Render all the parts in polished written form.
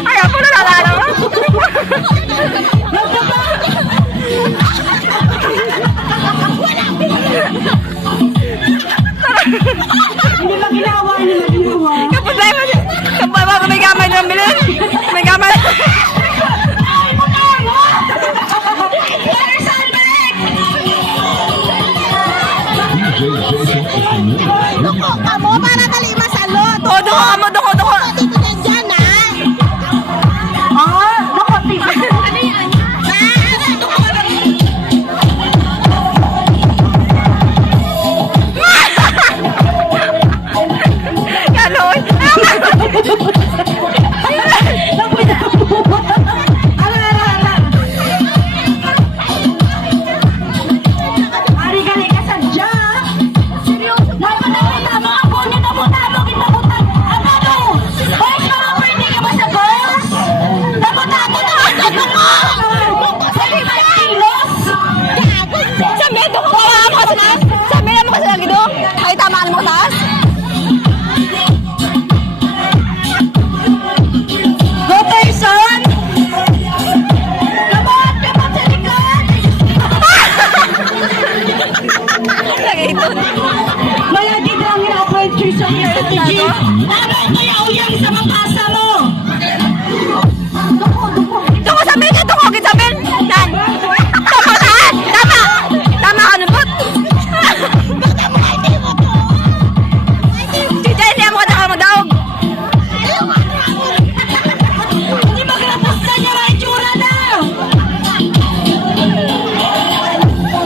Ay, ako na nalala mo. Hindi ba ginawa? Kapag mo, may gamay na bilin. May gamay. Duko ka mo para dali masalot. Todo mo, duko. Dito na dyan, ha? Naku, tiba. Gano'n. Ari-gali ka sadya. Seryoso. Napatama ako niya na butalo. Kinabutang. Ano? Bakit mga pwede ka ba sa girls? Napatamo na ako sa duko. Sa 5 kilos. Sabi, duko ka lang ako sa sabi naman kasi lagi doon. Ay, tamaan mo taas. Go, person! Kamot sa likod! Lagi ito. Malagi lang yung approaches sa iyo sa TG. Tama ito yung uyang sa mapasa mo! Duko sabi, duko sabi. Yan. Tama taas. Tama. Tama ka nubot. Tita, hindi mo ka magdaog. Hindi magkakasta niya na itsura na!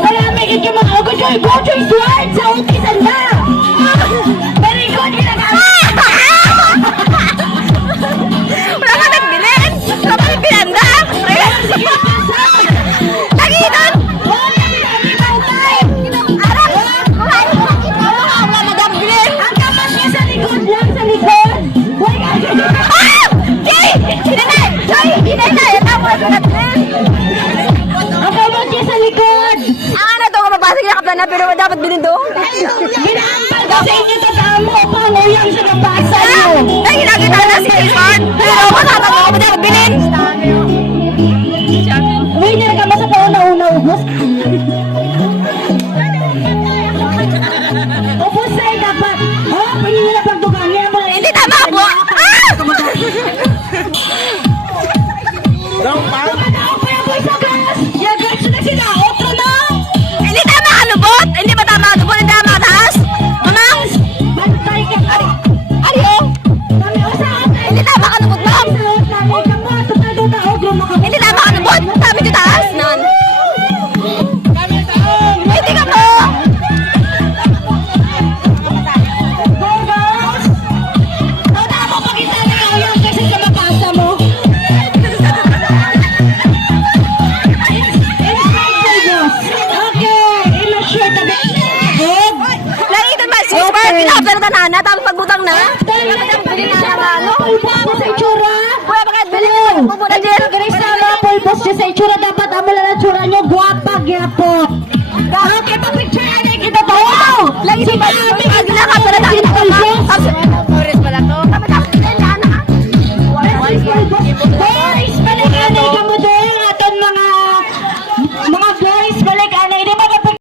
Wala may kikyo mga agad yung go-to sword sa utisan na! Very good, ginagawa! Wala ka nagbilin. Wala ka nagbilanda. Lagi doon. Ang kamas niya sa likod lang, sa likod! Huwag ka Ang kamas niya sa likod! Ang ano to, mabasag na kaplan na, pero dapat bilhin doon. Ginaamal ko sa inyo tatamo ko ang uyang sa mapasa niyo! Ay, nakita na si Clifford. Pero ako tatama ko, dapat bilhin. Uy, hindi na ka sa pauna-una ubos. Ubos na dapat. Pwede nila pagdugan niya mo. Hindi tama po. Hindi tama ka lubot. Hindi ba tama ka lubot? Hindi tama ka taas. Mamang. Ariyo. Hindi tama ka lubot, ma'am. Hindi tama ka lubot. Sabi ko taas. Nan. Hindi ka po. Lagi ito ba? Super. Pinapero na nana. Tapos pagbutang na. Pulpos siya sa itsura, dapat amala na tsura nyo, guwapa, gyapot. Okay, papicture na kita to. Lagi si Bali. Lagi na ka. Pero lagi na ka. Oras pala to. Tapos na. Pulpos.